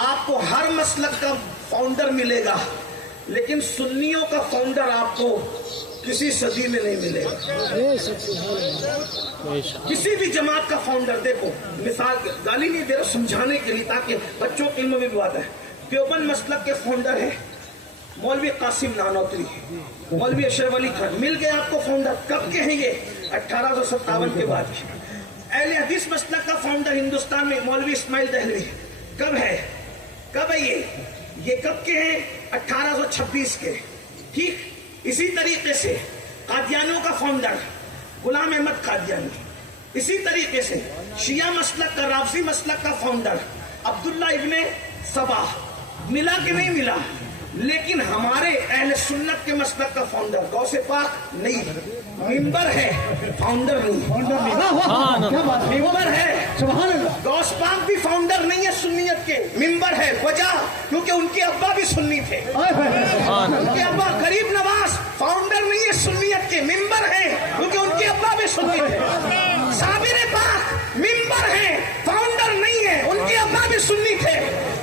آپ کو ہر مسلک کا فاؤنڈر ملے گا، لیکن سنیوں کا فاؤنڈر آپ کو کسی صدی میں نہیں ملے گا۔ کسی بھی جماعت کا فاؤنڈر، دیکھو مثال، گالی نہیں دے رہا، سمجھانے کے لیے تاکہ بچوں کے علم میں بھی بات ہے۔ دیوبند مسلک کے فاؤنڈر ہیں مولوی قاسم نانوتری، مولوی اشرف علی خان، مل گئے آپ کو فاؤنڈر۔ کب کے ہیں یہ؟ 1857 کے بعد۔ اہل حدیث مسلک کا فاؤنڈر ہندوستان میں مولوی اسماعیل دہلوی، کب ہے یہ کب کے ہیں؟ 1826 کے۔ ٹھیک اسی طریقے سے قادیانیوں کا فاؤنڈر غلام احمد قادیانی، اسی طریقے سے شیعہ مسلک کا، رافضی مسلک کا فاؤنڈر عبداللہ ابن سبا، ملا کہ نہیں ملا؟ لیکن ہمارے اہل سنت کے مسلک کا فاؤنڈر غوث پاک نہیں، ممبر ہے، فاؤنڈر نہیں۔ ممبر ہے، غوث پاک بھی فاؤنڈر نہیں ہے سنیت کے، ممبر ہے۔ وجہ کیونکہ ان کے ابا بھی سنی تھے، ان کے ابا غریب نواز فاؤنڈر نہیں ہے سنیت کے، ممبر ہے کیونکہ ان کے ابا بھی سنی تھے۔ صابر پاک ممبر ہے، فاؤنڈر نہیں ہے، ان کے ابا بھی سنی تھے۔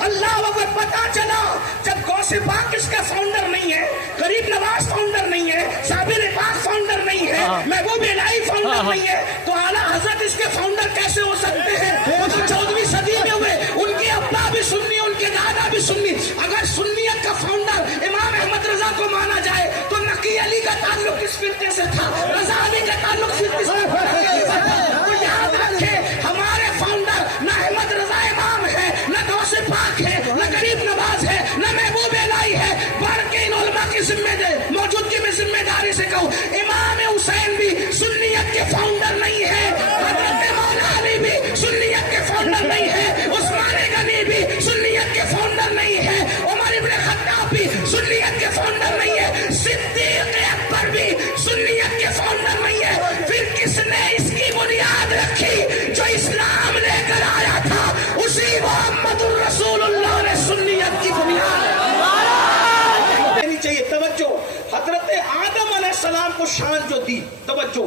اللہ اکبر۔ پتا چلا جب غوث پاک اس کا فاؤنڈر نہیں ہے، غریب نواز فاؤنڈر نہیں ہے، صابر پاک فاؤنڈر نہیں ہے، محبوب الہی فاؤنڈر نہیں ہے، تو اعلیٰ حضرت اس کے فاؤنڈر کیسے ہو سکتے ہیں؟ وہ تو 14ویں صدی میں ہوئے، ان کے ابا بھی سنی، ان کے دادا بھی سنی۔ اگر سنیت کا فاؤنڈر امام احمد رضا کو مانا جائے تو نقی علی کا تعلق کس فرقے سے تھا؟ رضا علی کا تعلق کس فرقے سے تھا؟ تو یاد رکھے ہمارے فاؤنڈر نہ احمد رضا امام ہے، نہ غوث پاک ہے، نہ غریب نواز ہے، نہ محبوب الہی ہے۔ بڑھ کے ان علماء کی موجودگی میں ذمہ داری سے کہوں، امام حسین بھی سنیت کے فاؤنڈر نہیں ہے، حضرت مولا علی بھی سنیت کے فاؤنڈر نہیں ہے، عثمان غنی بھی سنیت کے فاؤنڈر نہیں ہے، عمر ابن خطاب بھی سنیت کے فاؤنڈر نہیں ہے، صدیق اکبر بھی سنیت کے فاؤنڈر نہیں ہے۔ پھر کس نے اس کی بنیاد رکھی؟ جو اسلام لے کر آیا تھا اسی محمد الرسول اللہ نے سنیت کی بنیاد دینی چاہیے۔ توجہ، حضرت آدم علیہ السلام کو شان جو دی، توجہ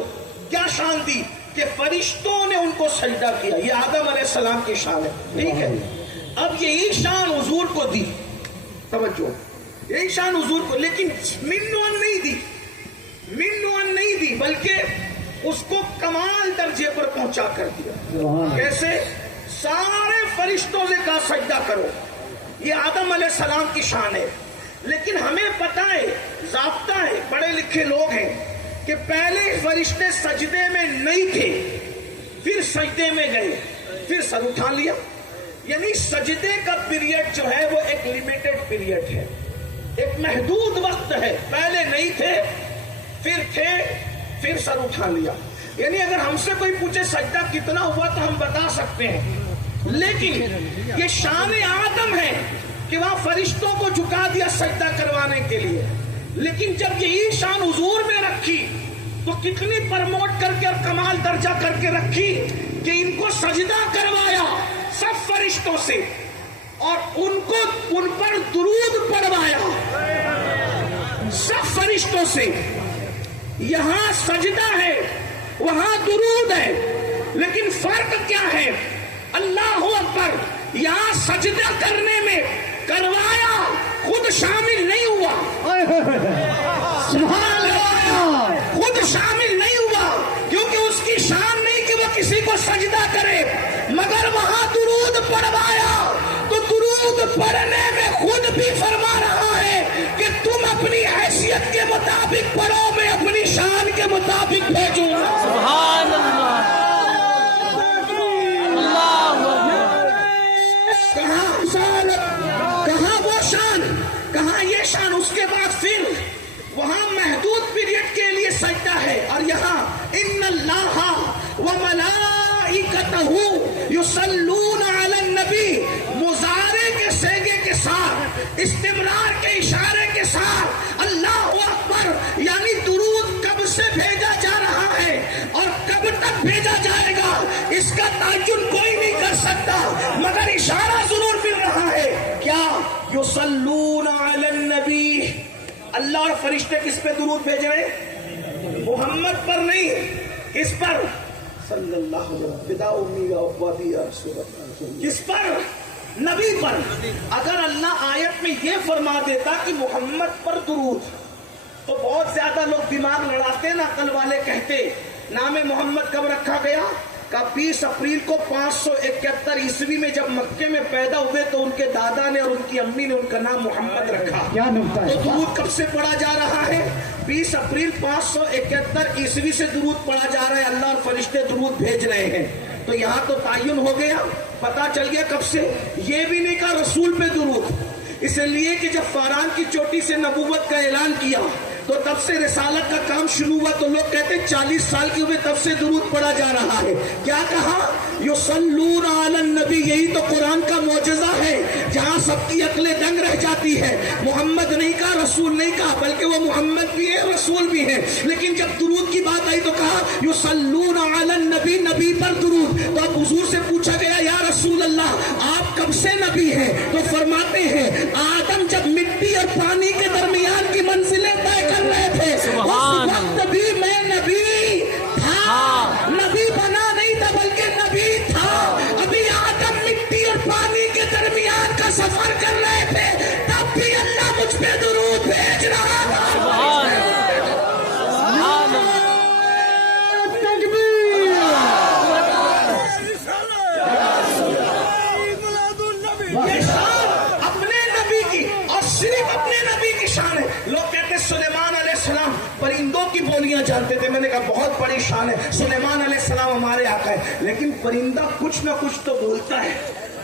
کیا شان دی کہ فرشتوں نے ان کو سجدہ کیا، یہ آدم علیہ السلام کی شان ہے، ٹھیک ہے۔ اب یہی شان حضور کو دی، توجہ یہی شان حضور کو، لیکن منوان نہیں دی، منوان نہیں دی، بلکہ اس کو کمال درجے پر پہنچا کر دیا۔ کیسے؟ سارے فرشتوں سے کہا سجدہ کرو، یہ آدم علیہ السلام کی شان ہے۔ لیکن ہمیں پتہ ہے، ضابطہ ہے، پڑھے لکھے لوگ ہیں کہ پہلے فرشتے سجدے میں نہیں تھے، پھر سجدے میں گئے، پھر سر اٹھا لیا۔ یعنی سجدے کا پیریڈ جو ہے وہ ایک لیمیٹڈ پیریڈ ہے، ایک محدود وقت ہے۔ پہلے نہیں تھے، پھر تھے، پھر سر اٹھا لیا۔ یعنی اگر ہم سے کوئی پوچھے سجدہ کتنا ہوا تو ہم بتا سکتے ہیں، لیکن یہ شان آدم ہے کہ وہاں فرشتوں کو جھکا دیا سجدہ کروانے کے لیے۔ لیکن جب یہی شان حضور میں رکھی تو کتنی پرموٹ کر کے اور کمال درجہ کر کے رکھی کہ ان کو سجدہ کروایا سب فرشتوں سے، اور ان پر درود پڑھوایا سب فرشتوں سے۔ یہاں سجدہ ہے، وہاں درود ہے، لیکن فرق کیا ہے؟ اللہ اکبر، یہاں سجدہ کرنے میں کروایا، خود شامل نہیں ہوا، سبحان اللہ، خود شامل نہیں ہوا، کیونکہ اس کی شان نہیں کہ وہ کسی کو سجدہ کرے، مگر وہاں درود پڑھوایا تو درود پڑھنے میں خود بھی فرما رہا ہے کہ تم اپنی حیثیت کے مطابق پڑھو، میں اپنی شان کے مطابق بھیجوں گا۔ سبحان اللہ، کہاں وہ شان، کہاں یہ شان۔ اس کے بعد پھر وہاں محدود پیریڈ کے لیے سجدہ ہے، اور یہاں ان اللہ وملائکتہ یصلون علی النبی، مضارع کے صیغے کے ساتھ، استمرار کے اشارے کے ساتھ، اللہ اکبر، یعنی درود کب سے بھیجا جا رہا ہے اور کب تک بھیجا جائے گا اس کا تعین کوئی نہیں کر سکتا، مگر اشارہ ضرور مل رہا ہے۔ کیا؟ یصلون علی النبی، اللہ اور فرشتے کس پہ درود بھیج رہے ہیں؟ محمد پر نہیں، کس پر؟ صلی اللہ علیہ وسلم، کس پر؟ نبی پر اگر اللہ آیت میں یہ فرما دیتا کہ محمد پر درود، تو بہت زیادہ لوگ دماغ لڑاتے نا، عقل والے کہتے نام محمد کب رکھا گیا؟ کہ 20 اپریل کو 571 عیسوی میں جب مکے میں پیدا ہوئے تو ان کے دادا نے اور ان کی امی نے ان کا نام محمد رکھا۔ تو درود کب سے پڑھا جا رہا ہے؟ 20 اپریل 571 عیسوی سے درود پڑھا جا رہا ہے، اللہ اور فرشتے درود بھیج رہے ہیں۔ تو یہاں تو تعین ہو گیا، پتا چل گیا کب سے۔ یہ بھی نہیں کہا رسول پہ درود، اس لیے کہ جب فاران کی چوٹی سے نبوت کا اعلان کیا تو تب سے رسالت کا کام شروع ہوا، تو لوگ کہتے 40 سال کی عمر تب سے درود پڑھا جا رہا ہے۔ کیا کہا؟ یصلون علی النبی، یہی تو قرآن کا معجزہ ہے جہاں سب کی عقلیں دنگ رہ جاتی ہے۔ محمد نہیں کہا، رسول نہیں کہا، بلکہ وہ محمد بھی ہے رسول بھی ہے، لیکن جب درود کی بات آئی تو کہا یصلون علی النبی، نبی پر درود۔ تو اب حضور سے پوچھا گیا یا رسول اللہ آپ کب سے نبی ہیں؟ تو فرماتے ہیں آدم جب مٹی اور پانی کے درمیان کی منزلیں طے کر رہے تھے اس وقت بھی میں نبی تھا، نبی بنا نہیں تھا بلکہ نبی تھا۔ ابھی آدم مٹی اور پانی کے درمیان کا سفر کر رہے تھے تب بھی اللہ مجھ پہ درود بھیج رہا تھا۔ یہ شان اپنے نبی کی اور صرف اپنے نبی کی شان ہے۔ لوگ کہتے سلیمان علیہ السلام پرندوں کی بولیاں جانتے تھے، میں نے کہا بہت بڑی شان ہے، سلیمان علیہ السلام ہمارے آقا ہے، لیکن پرندہ کچھ نہ کچھ تو بولتا ہے۔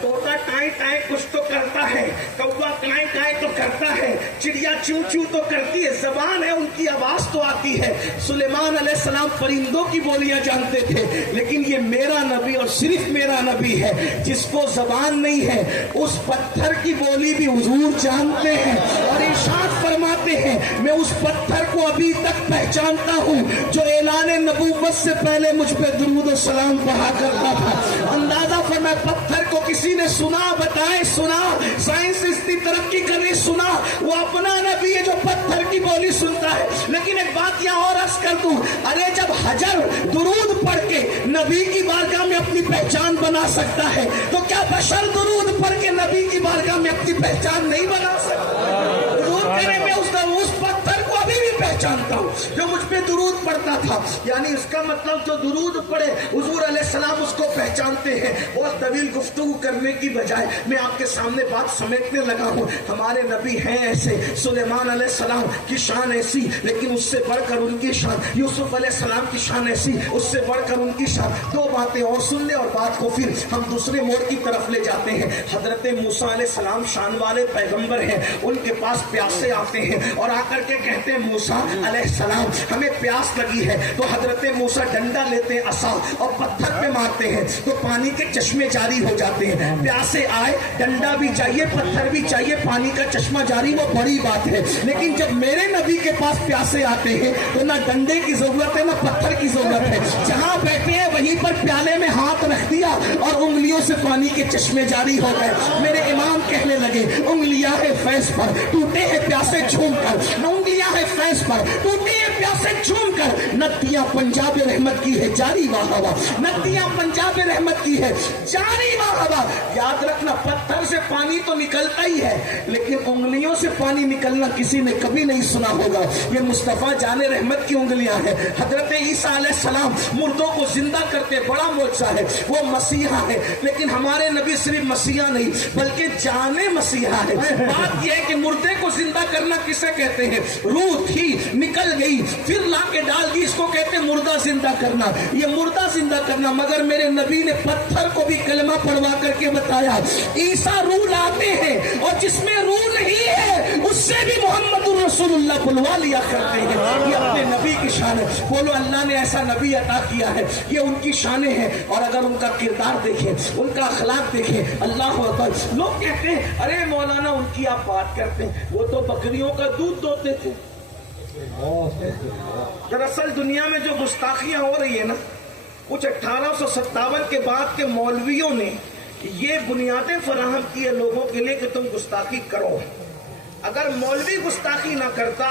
طوطا ٹائیں ٹائیں کچھ تو کرتا ہے، کوا ٹائیں ٹائیں تو کرتا ہے، چڑیا چوں چوں تو کرتی ہے، زبان ہے ان کی آواز تو آتی ہے۔ سلیمان علیہ السلام پرندوں کی بولیاں جانتے تھے، لیکن یہ میرا نبی اور صرف میرا نبی ہے جس کو زبان نہیں ہے، اس پتھر کی بولی بھی حضور جانتے ہیں اور ارشاد فرماتے ہیں میں اس پتھر کو ابھی تک پہچانتا ہوں جو اعلان نبوت سے پہلے مجھ پہ درود و سلام پڑھا کرتا تھا۔ اندازہ فرمائے پتھر کو کسی نے سنا، بتائے سنا، سائنس اتنی ترقی کر رہی، سنا، وہ اپنا نبی ہے جو پتھر کی بولی سنتا ہے۔ لیکن ایک بات یہاں اور عرض کر دوں، ارے جب حجر درود پڑھ کے نبی کی بارگاہ میں اپنی پہچان بنا سکتا ہے تو کیا بشر درود پڑھ کے نبی کی بارگاہ میں اپنی پہچان نہیں بنا سکتا؟ درود کرنے میں اس پتھر کو ابھی بھی پہچانتا ہوں جو مجھ پہ درود پڑھتا تھا، یعنی اس کا مطلب جو درود پڑھے حضور علیہ السلام اس کو پہچانتے ہیں۔ بہت طویل گفتگو کرنے کی بجائے میں آپ کے سامنے بات سمیٹنے لگا ہوں۔ ہمارے نبی ہیں ایسے، سلیمان علیہ السلام کی شان ایسی، لیکن اس سے بڑھ کر ان کی شان، یوسف علیہ السلام کی شان ایسی، اس سے بڑھ کر ان کی شان۔ دو باتیں اور سن لیں اور بات کو پھر ہم دوسرے موڑ کی طرف لے جاتے ہیں۔ حضرت موسیٰ علیہ السلام شان والے پیغمبر ہیں، ان کے پاس پیاسے آتے ہیں اور آ کر کے کہتے ہیں موسیٰ علیہ السلام ہمیں پیاس لگی ہے، تو حضرت موسیٰ ڈنڈا لیتے ہیں عصا اور پتھر پہ مارتے ہیں تو پانی کے چشمے جاری ہو جاتے ہیں۔ پیاسے آئے، ڈنڈا بھی چاہیے، پتھر بھی چاہیے، پانی کا چشمہ جاری، وہ بڑی بات ہے، لیکن جب میرے نبی کے پاس پیاسے آتے ہیں تو نہ ڈنڈے کی ضرورت ہے نہ پتھر کی ضرورت ہے، جہاں بیٹھے ہیں وہیں پر پیالے میں ہاتھ رکھ دیا اور انگلیوں سے پانی کے چشمے جاری ہو گئے۔ میرے امام کہنے لگے انگلیاں ہے فیض پر ٹوٹے ہیں پیاسے جھوم کر، انگلیاں ہے فیض پر ٹوٹے ہیں پیاسے جھوم کر، ندیاں پنجاب رحمت کی ہے جاری واہ واہ، ندیاں پنجاب رحمت کی ہے جاری واہ واہ۔ یاد رکھنا پتھر سے پانی تو نکلتا ہی ہے، لیکن انگلیوں سے پانی نکلنا کسی نے کبھی نہیں سنا ہوگا۔ یہ مصطفیٰ جان رحمت کی انگلیاں ہیں۔ حضرت عیسیٰ علیہ السلام مردوں کو زندہ کرتے، بڑا معجزہ ہے، وہ مسیحا ہے، لیکن ہمارے نبی صرف مسیحا نہیں بلکہ جان مسیحا ہے۔ بات یہ ہے کہ مردے کو زندہ کرنا کسے کہتے ہیں؟ روح تھی نکل گئی پھر لا کے ڈال دی، اس کو کہتے ہیں مردہ زندہ کرنا۔ یہ مردہ زندہ کرنا، مگر میرے نبی نے پتھر کو بھی کلمہ پڑھوا کر کے بتایا عیسیٰ روح لاتے ہیں اور جس میں روح نہیں ہے اس سے بھی محمد الرسول اللہ بلوا لیا کرتے ہیں۔ یہ اپنے نبی کی شان ہے، بولو اللہ نے ایسا نبی عطا کیا ہے، یہ ان کی شانیں ہیں۔ اور اگر ان کا کردار دیکھیں، ان کا اخلاق دیکھیں، اللہ اکبر۔ لوگ کہتے ہیں ارے مولانا ان کی آپ بات کرتے ہیں، وہ تو بکریوں کا دودھ دوتے تھے۔ دراصل دنیا میں جو گستاخیاں ہو رہی ہے نا، کچھ 1857 کے بعد کے مولویوں نے یہ بنیادیں فراہم کی ہے لوگوں کے لیے کہ تم گستاخی کرو۔ اگر مولوی گستاخی نہ کرتا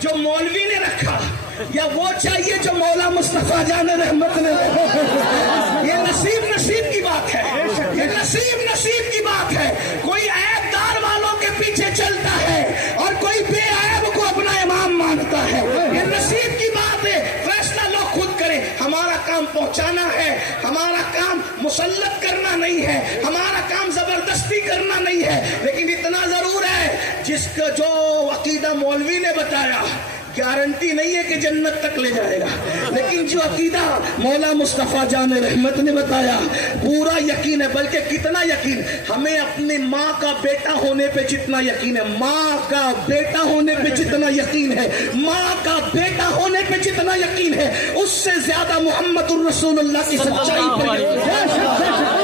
جو مولوی نے رکھا یا وہ چاہیے جو مولا مصطفیٰ جان رحمت نے رکھا؟ یہ نصیب کی بات ہے، یہ نصیب کی بات ہے۔ کوئی عیب دار والوں کے پیچھے چلتا ہے اور کوئی بے عیب کو اپنا امام مانتا ہے، یہ نصیب کی بات ہے۔ فیصلہ لوگ خود کریں، ہمارا کام پہنچانا ہے، ہمارا کام مسلط کرنا نہیں ہے، ہمارا کام زبردستی کرنا نہیں ہے، لیکن اتنا ضرور ہے جس کا جو عقیدہ مولوی نے بتایا گارنٹی نہیں ہے کہ جنت تک لے جائے گا، لیکن جو عقیدہ مولا مصطفیٰ جان رحمت نے بتایا پورا یقین ہے۔ بلکہ کتنا یقین، ہمیں اپنی ماں کا بیٹا ہونے پہ جتنا یقین ہے، ماں کا بیٹا ہونے پہ جتنا یقین ہے، ماں کا بیٹا ہونے پہ جتنا یقین ہے، اس سے زیادہ محمد الرسول اللہ کی سچائی پر یقین ہے۔